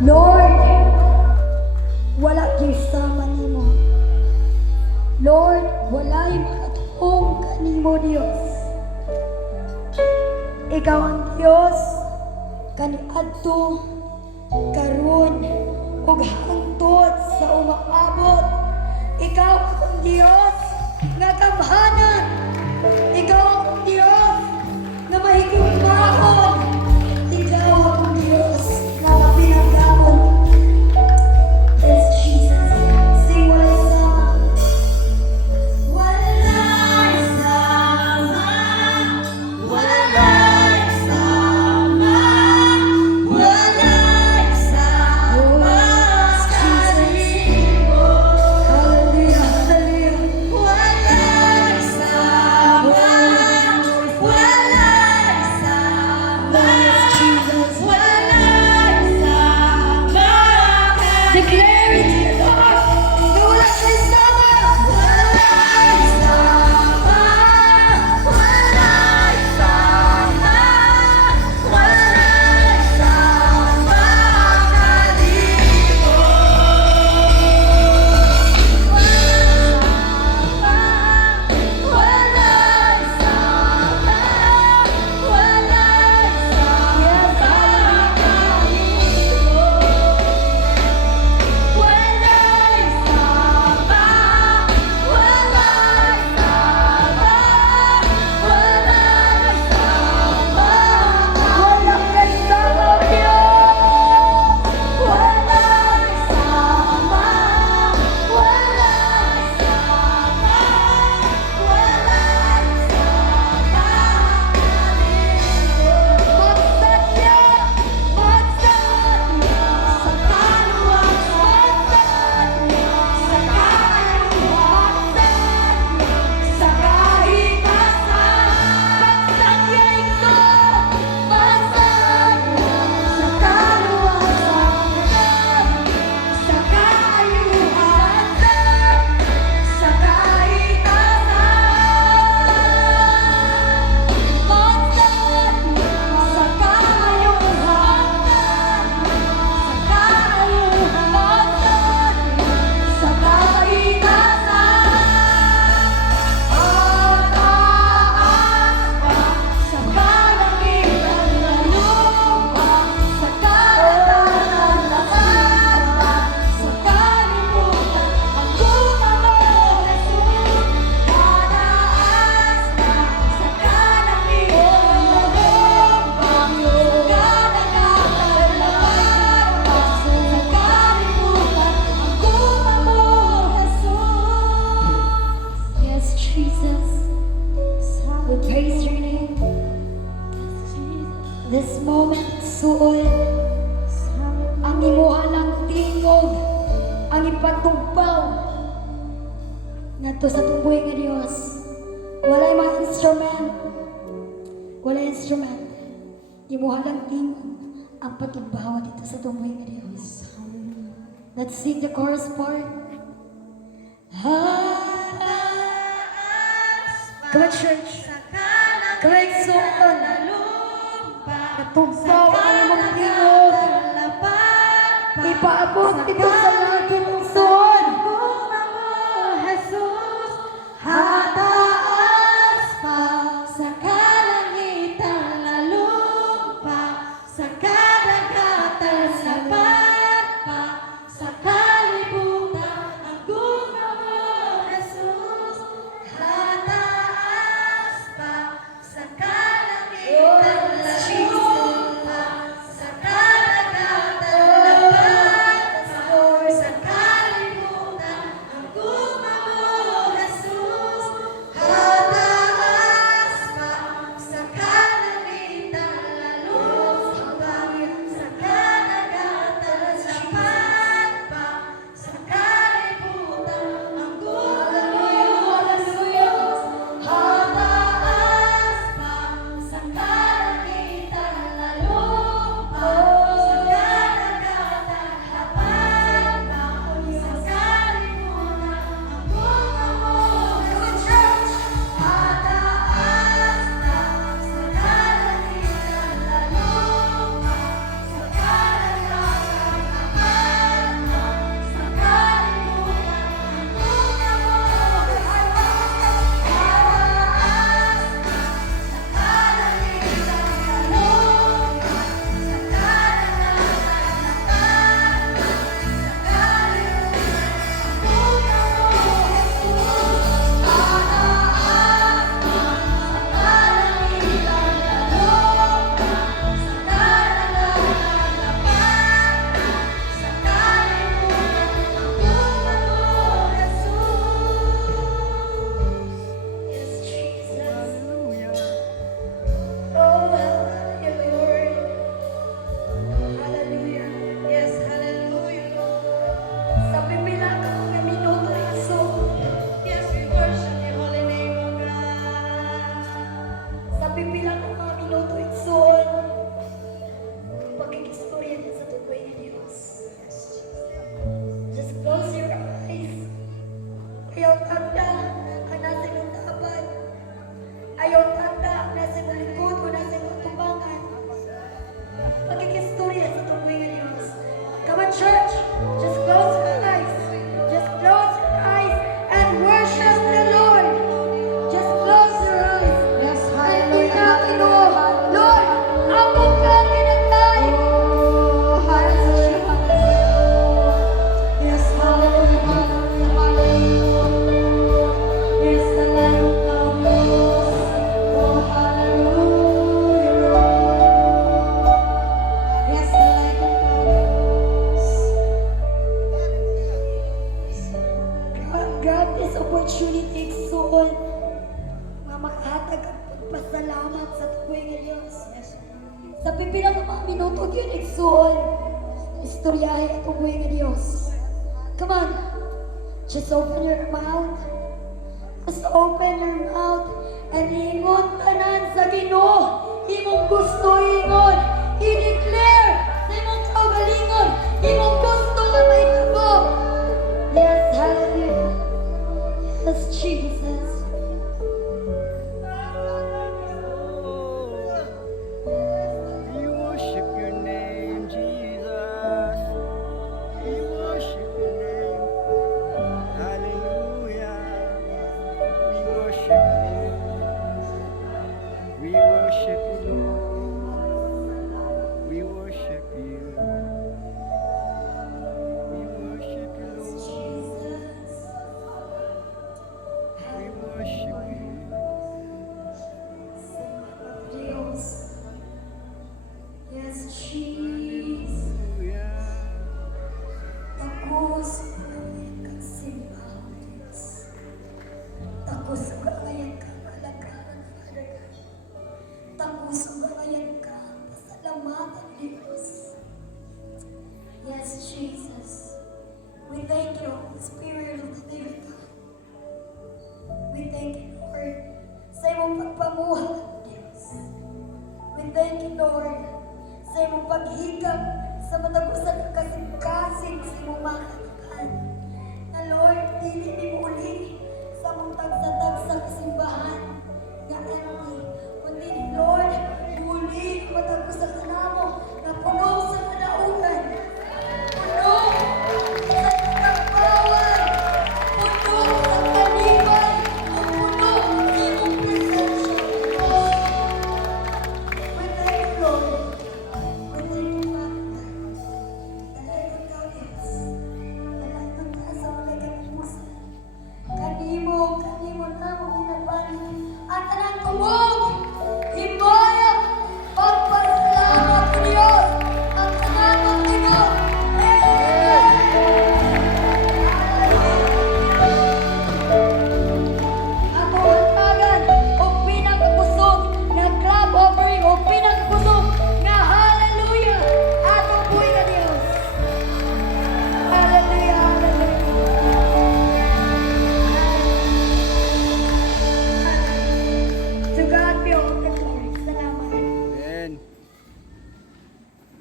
Lord, wala gisama nimo. Lord, wala yung makatong kanimo Dios. Ikaw ang Dios kaniadto karon ug hangtod sa umaabot. Ikaw ang Dios nga kamhanan. Ikaw ang Dios na mahigugmaon. Ikaw ang Dios na mapinagdaon. Yes, Jesus. Sing walay sama. Walay sama. Walay sama. Walay sama. Kanimo. Hallelujah, hallelujah. Walay sama. Walay sama. Yes, Jesus. Walay sama. Declare it to the Lord. Na wala siya'y sama. Walay sama. Walay sama. Walay sama. Kanimo. Walay sama. Walay sama. Walay sama. Kanimo. ipatugpaw ngadto sa tuboy nga Dios. Walay mga instrument. Walay instrument. Imuha lang tingog ang patugbaw dito sa tuboy nga Dios. Let's sing the chorus part. Come on, church. Come on, soon. Katugpaw ang among tingog. Ipaabot dito sa langit ng son. Jesus, hataas pa sa kalangitan na lupa, sa kadagatan sapat pa sa kalibutan ang bunga mo, Jesus. Hataas pa sa kalangitan na lupa, sa kadagatan sapat pa sa kalibutan ang bunga mo, Jesus. Hataas pa sa kalangitan na lupa, sa kadagatan sapat pa sa kalibutan ang bunga mo, Jesus. Hataas pa sa kalangitan na lupa, sa kadagatan sapat pa sa kalibutan ang bunga mo, Jesus. Hataas pa sa kalangitan na lupa, sa kadagatan sapat pa sa kalibutan ang bunga mo, Jesus. Hataas pa sa kalangitan na lupa, sa kadagatan sapat pa sa kalibutan ang bunga mo, Jesus. Hataas pa sa kalangitan na lupa, sa kadagatan sapat pa sa kalibutan ang bunga mo, Jesus. Yes, Jesus. Oh, hallelujah, Lord. Hallelujah. Yes, hallelujah, Lord. Sa pipila ka mga minuto iso. Yes, we worship your holy name, O God. Sa pipila ka mga minuto iso. Pagkikistorya din sa tukoy ni Dios. Just close your eyes. Ayaw tanda ang nasa iyong dapat. Ayaw tanda ang nasa iyong likod o nasa iyong tubangan. Pagkikistorya sa tukoy ni Dios. Come on, church. Just close your eyes. Just close your eyes and worship the Lord. Just close your eyes. Yes, And Ginoo, Lord, among ka ginagay. Oh, hallelujah. Yes, hallelujah, hallelujah, hallelujah. Yes, the Lamb of God. Oh, hallelujah, Lord. Yes, the Lamb of God. Grab this opportunity, soul. Nga makahatag ang pagpasalamat sa tukoy nga Diyos. Sa pipila ka mga minuto yun, soul. Istoryahe ang tukoy nga Diyos. Come on. Just open your mouth. Just open your mouth. And ingon tanan sa Ginoo. Imong gusto ingon. I-declare sa imong kaugalingon. Imong gusto nga may tabo. Yes, hallelujah. Yes, Jesus. We worship your name, Jesus. We worship your name. Hallelujah. We worship you. We worship you, Lord. We worship you. We worship you, Lord. We worship you. Dios. Yes, Jesus. Hallelujah. Takos kang kasimbahan, Diyos. Takos kang kalagaran, Father God. Takos kang pasalamatan, Diyos. Yes, Jesus. We thank you, Holy Spirit of the living God. We thank you, Lord, sa imong pagpamuhat, Diyos. We thank you, Lord, sa imong paghigap